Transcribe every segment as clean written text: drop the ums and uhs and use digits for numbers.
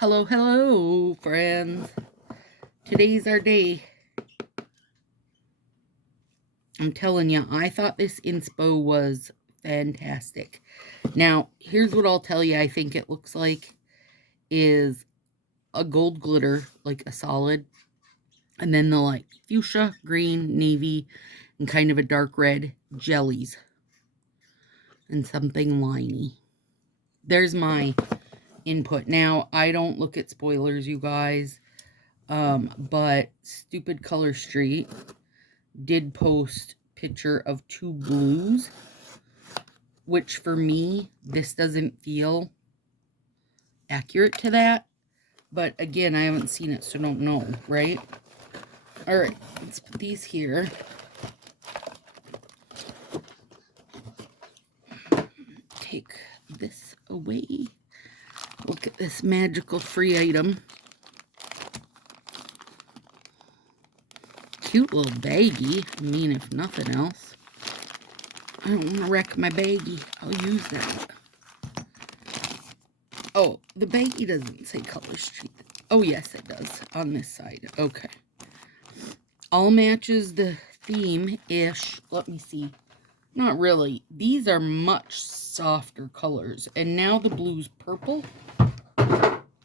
Hello, hello, friends. Today's our day. I'm telling you, I thought this inspo was fantastic. Now, here's what I'll tell you I think it looks like is a gold glitter, like a solid, and then the like fuchsia, green, navy, and kind of a dark red jellies, and something liney. There's my input. Now, I don't look at spoilers, you guys, but Stupid Color Street did post picture of two blues, which for me, this doesn't feel accurate to that. But again, I haven't seen it, so don't know, right? All right, let's put these here. Take this away. Look at this magical free item. Cute little baggie. I mean, if nothing else. I don't want to wreck my baggie. I'll use that. Oh, the baggie doesn't say Color Street. Oh, yes, it does. On this side. Okay. All matches the theme-ish. Let me see. Not really. These are much softer colors. And now the blue's purple.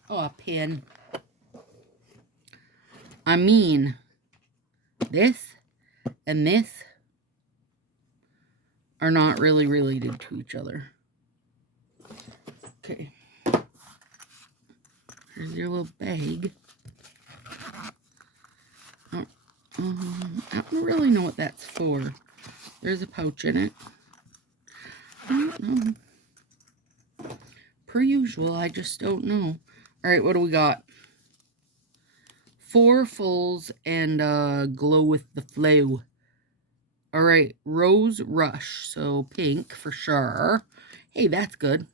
Oh, a pin. I mean, this and this are not really related to each other. Okay. Here's your little bag. I don't really know what that's for. There's a pouch in it. I don't know. Per usual, I just don't know. All right, what do we got? 4 fulls and Glow with the Flow. All right, Rose Rush. So pink for sure. Hey, that's good.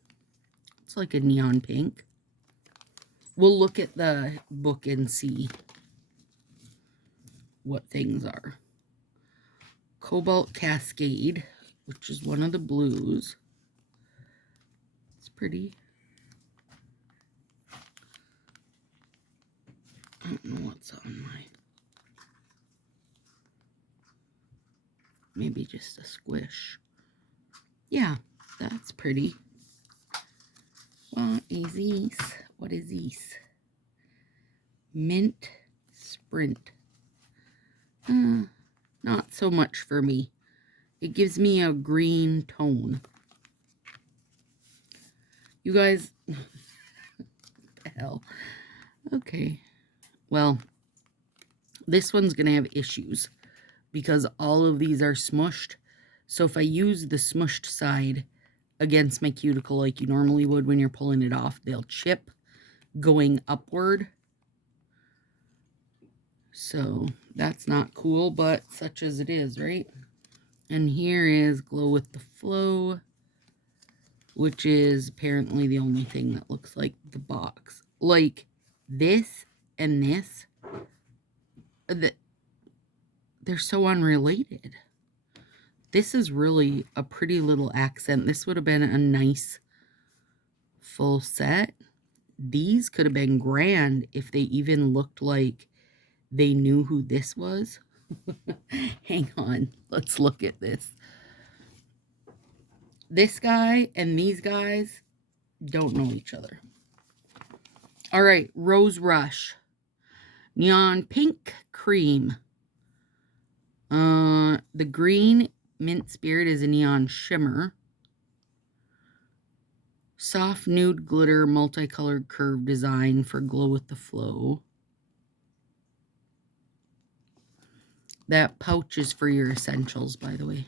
It's like a neon pink. We'll look at the book and see what things are. Cobalt Cascade, which is one of the blues. It's pretty. I don't know what's on my... Maybe just a squish. Yeah, that's pretty. What is this? What is this? Mint Sprint. Not so much for me. It gives me a green tone. You guys... what the hell? Okay. Well, this one's going to have issues because all of these are smushed. So if I use the smushed side against my cuticle like you normally would when you're pulling it off, they'll chip going upward. So that's not cool, but such as it is, right? And here is Glow with the Flow, which is apparently the only thing that looks like the box. Like this and this, they're so unrelated. This is really a pretty little accent. This would have been a nice full set. These could have been grand if they even looked like they knew who this was. Hang on. Let's look at this. This guy and these guys don't know each other. All right. Rose Rush. Neon Pink Cream. The green Mint Spirit is a neon shimmer. Soft nude glitter multicolored curve design for Glow with the Flow. That pouch is for your essentials, by the way.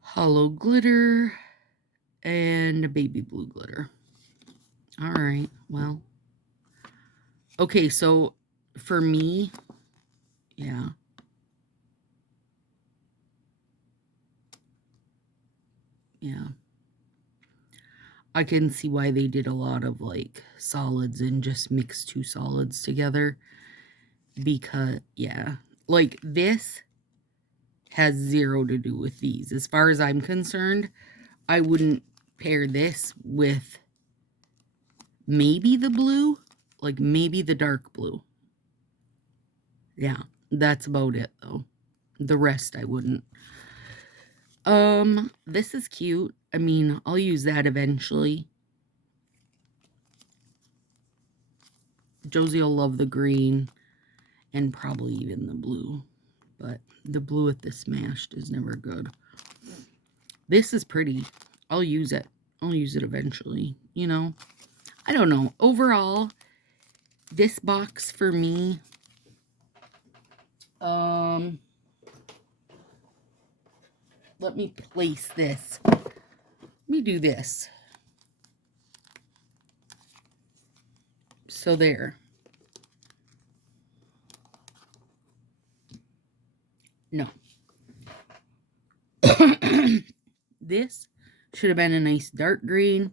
Hollow glitter and a baby blue glitter. All right, well. Okay, so for me, yeah. Yeah. I can see why they did a lot of like solids and just mixed 2 solids together. Because, yeah, like this has 0 to do with these. As far as I'm concerned, I wouldn't pair this with maybe the blue, like maybe the dark blue. Yeah, that's about it though. The rest I wouldn't. This is cute. I mean, I'll use that eventually. Josie will love the green and probably even the blue, but the blue with the smashed is never good. This is pretty. I'll use it. I'll use it eventually, you know. I don't know. Overall, this box for me, let me place this. Let me do this. So there. No. This should have been a nice dark green.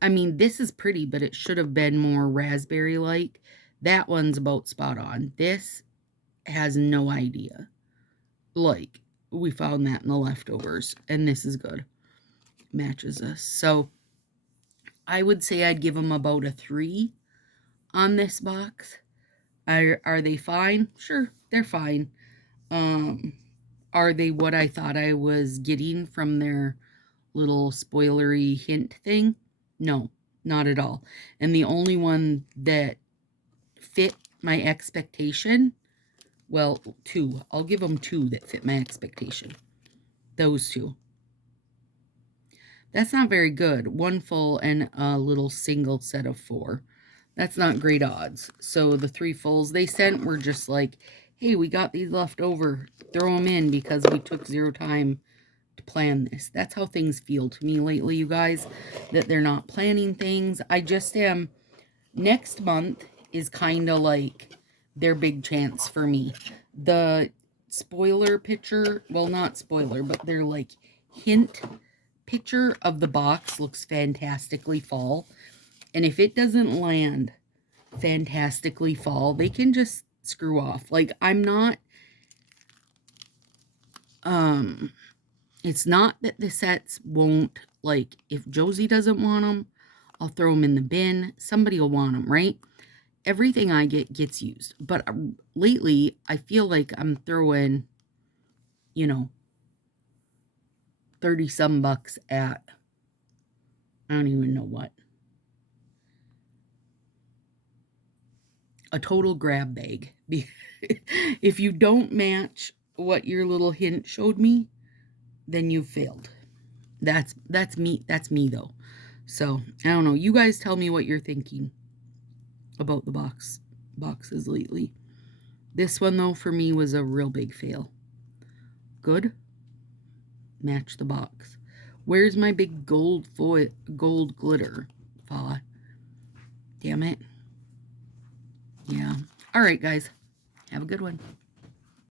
I mean, this is pretty, but it should have been more raspberry-like. That one's about spot on. This has no idea. Like, we found that in the leftovers, and this is good. Matches us. So, I would say I'd give them about a 3 on this box. Are they fine? Sure, they're fine. Are they what I thought I was getting from their little spoilery hint thing? No, not at all. And the only one that fit my expectation, well, 2. I'll give them 2 that fit my expectation. Those 2. That's not very good. 1 full and a little single set of 4. That's not great odds. So the 3 fulls they sent were just like, hey, we got these left over. Throw them in because we took 0 time to plan this. That's how things feel to me lately, you guys, that they're not planning things. I just am. Next month is kind of like their big chance for me. The spoiler picture, well, not spoiler, but they're like hint picture of the box looks fantastically fall. And if it doesn't land fantastically fall, they can just screw off. Like, I'm not, it's not that the sets won't, like, if Josie doesn't want them, I'll throw them in the bin. Somebody will want them, right? Everything I get gets used. But lately, I feel like I'm throwing, you know, 30-some bucks at, I don't even know what. A total grab bag. If you don't match what your little hint showed me, then you failed. That's me. That's me though. So I don't know. You guys tell me what you're thinking about the boxes lately. This one though for me was a real big fail. Good. Match the box. Where's my big gold glitter? Aw. Damn it. Yeah. All right, guys. Have a good one.